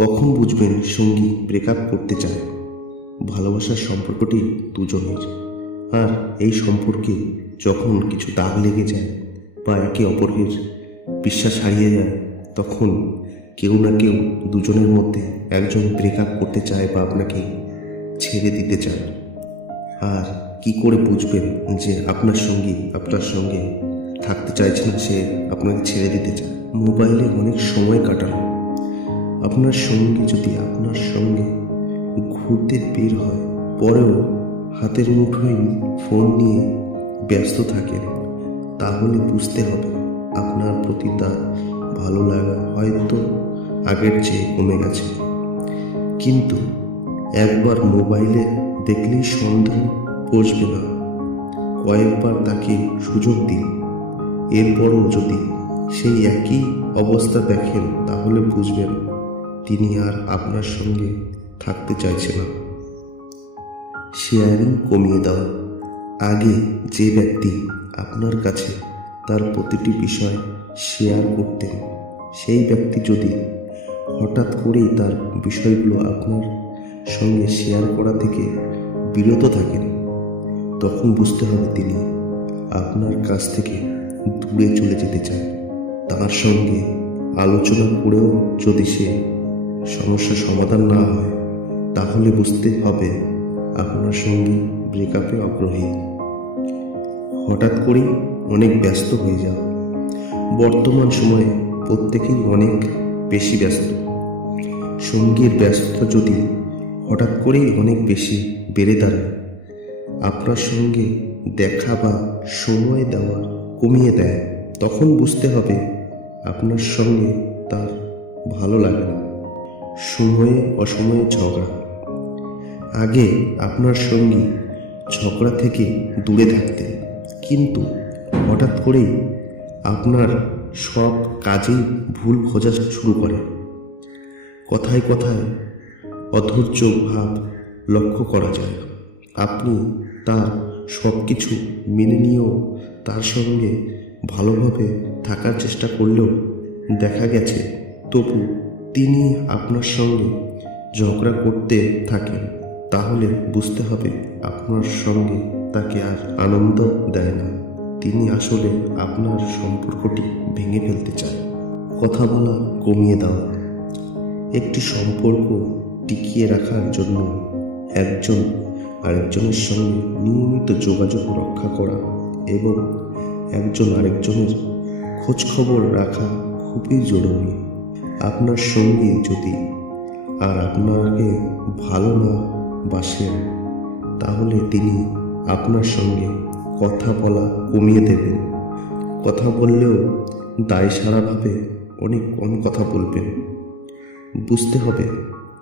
কখন বুঝবেন সঙ্গী ব্রেকআপ করতে চায়? ভালোবাসার সম্পর্কটি দুজনের, আর এই সম্পর্কে যখন কিছু দাগ লেগে যায় বা একে অপরের বিশ্বাস হারিয়ে যায়, তখন কেউ না কেউ দুজনের মধ্যে একজন ব্রেকআপ করতে চায় বা আপনাকে ছেড়ে দিতে চায়। আর কি করে বুঝবেন যে আপনার সঙ্গী আপনার সঙ্গে থাকতে চাইছে না, সে আপনাকে ছেড়ে দিতে চায়? মোবাইলে অনেক সময় কাটানো, আপনার সঙ্গী যদি আপনার সঙ্গে ঘুরতে বের হয় পরেও হাতের মুঠোয় ফোন নিয়ে ব্যস্ত থাকেন, তাহলে বুঝতে হবে আপনার প্রতি তার ভালো লাগা হয়তো আগের চেয়ে কমে গেছে। কিন্তু একবার মোবাইলে দেখলেই সন্দেহ বসবে না, কয়েকবার তাকে সুযোগ দিন। এরপরও যদি সেই একই অবস্থা দেখেন, তাহলে বুঝবেন তিনি আর আপনার সঙ্গে থাকতে চাইছে না। শেয়ারিং কমিয়ে দাও। আগে যে ব্যক্তি আপনার কাছে তার প্রতিটি বিষয় শেয়ার করতেন, সেই ব্যক্তি যদি হঠাৎ করেই তার বিষয়গুলো আপনার সঙ্গে শেয়ার করা থেকে বিরত থাকেন, তখন বুঝতে হবে তিনি আপনার কাছ থেকে দূরে চলে যেতে চায়। তার সঙ্গে আলোচনা করেও যদি সে সমস্যার সমাধান না হয়, তাহলে বুঝতে হবে আপনার সঙ্গে ব্রেকআপে আগ্রহী। হঠাৎ করেই অনেক ব্যস্ত হয়ে যাও। বর্তমান সময়ে প্রত্যেকেই অনেক বেশি ব্যস্ত। সঙ্গীর ব্যস্ততা যদি হঠাৎ করেই অনেক বেশি বেড়ে দাঁড়ায়, আপনার সঙ্গে দেখা বা সময় দেওয়া কমিয়ে দেয়, তখন বুঝতে হবে আপনার সঙ্গে তার ভালো লাগে না। সময়ে অসময়ে ঝগড়া। আগে আপনার সঙ্গী ঝগড়া থেকে দূরে থাকতেন, কিন্তু হঠাৎ করেই আপনার সব কাজেই ভুল খোঁজা শুরু করে। কথায় কথায় অধৈর্য ভাব লক্ষ্য করা যায়। আপনি তার সব কিছু মেনে নিয়েও তার সঙ্গে ভালোভাবে থাকার চেষ্টা করলেও দেখা গেছে তবু তিনি আপনার সঙ্গে ঝগড়া করতে থাকেন, তাহলে বুঝতে হবে আপনার সঙ্গে তাকে আর আনন্দ দেয় না। তিনি আসলে আপনার সম্পর্কটি ভেঙে ফেলতে চায়। কথা বলা কমিয়ে দেওয়া। একটি সম্পর্ক টিকিয়ে রাখার জন্য একজন আরেকজনের সঙ্গে নিয়মিত যোগাযোগ রক্ষা করা এবং একজন আরেকজনের খোঁজখবর রাখা খুবই জরুরি। আপনার সঙ্গী যদি আর আপনাকে ভালো না বাসেন, তাহলে তিনি আপনার সঙ্গে কথা বলা কমিয়ে দেবেন। কথা বললেও দায়সারাভাবে অনেক কম কথা বলবেন। বুঝতে হবে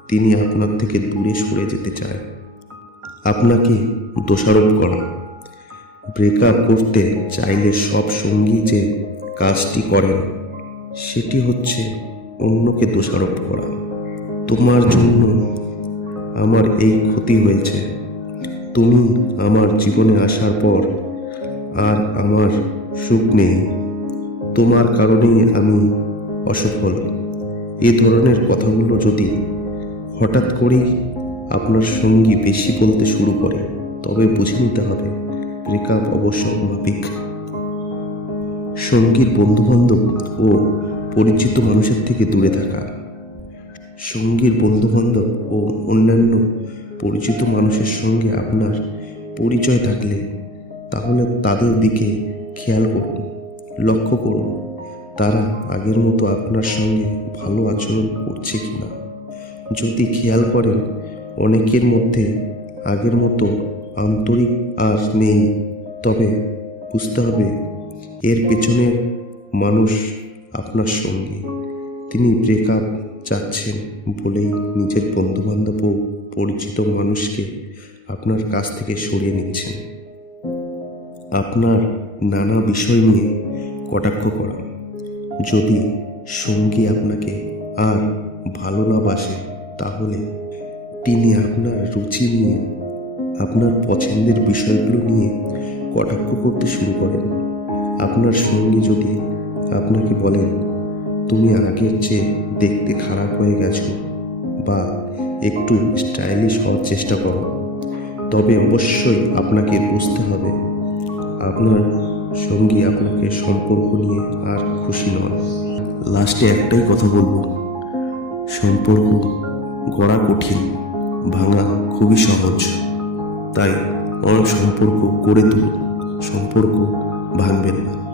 তিনি আপনার থেকে দূরে সরে যেতে চায়। আপনাকে দোষারোপ করা। ব্রেকআপ করতে চাইলে সব সঙ্গী যে কাজটি করেন, সেটি হচ্ছে অন্যকে দোষারোপ করা। তোমার জন্য আমার এই ক্ষতি হয়েছে, তুমি আমার জীবনে আসার পর আর আমার সুখ নেই, তোমার কারণেই আমি অসফল। এ ধরনের কথাগুলো যদি হঠাৎ করেই আপনার সঙ্গী বেশি বলতে শুরু করে, তবে বুঝে নিতে হবে ব্রেকআপ অবশ্যম্ভাবী। সঙ্গীর বন্ধুবান্ধব ও পরিচিত মানুষের থেকে দূরে থাকা। সঙ্গীর বন্ধুবান্ধব ও অন্যান্য পরিচিত মানুষের সঙ্গে আপনার পরিচয় থাকলে, তাহলে তাদের দিকে খেয়াল করুন, লক্ষ্য করুন তারা আগের মতো আপনার সঙ্গে ভালো আচরণ করছে কিনা। যদি খেয়াল করেন অনেকের মধ্যে আগের মতো আন্তরিক আর নেই, তবে বুঝতে হবে এর পেছনে মানুষ আপনার সঙ্গে। তিনি ব্রেকআপ চাচ্ছেন বলেই নিজের বন্ধুবান্ধব ও পরিচিত মানুষকে আপনার কাছ থেকে সরিয়ে নিচ্ছেন। আপনার নানা বিষয় নিয়ে কটাক্ষ করা। যদি সঙ্গী আপনাকে আর ভালো না বাসে, তাহলে তিনি আপনার রুচি নিয়ে, আপনার পছন্দের বিষয়গুলো নিয়ে কটাক্ষ করতে শুরু করেন। আপনার সঙ্গী যদি আপনাকে বলেন তুমি আগের চেয়ে দেখতে খারাপ হয়ে গেছো, বা একটু স্টাইলিশ হওয়ার চেষ্টা করো, তবে অবশ্যই আপনাকে বুঝতে হবে আপনার সঙ্গী আপনাকে সম্পর্ক নিয়ে আর খুশি নয়। লাস্টে একটাই কথা বলবো, সম্পর্ক গড়া কঠিন, ভাঙা খুবই সহজ। তাই সম্পর্ক গড়ে তুলুন, সম্পর্ক ভাঙবেন না।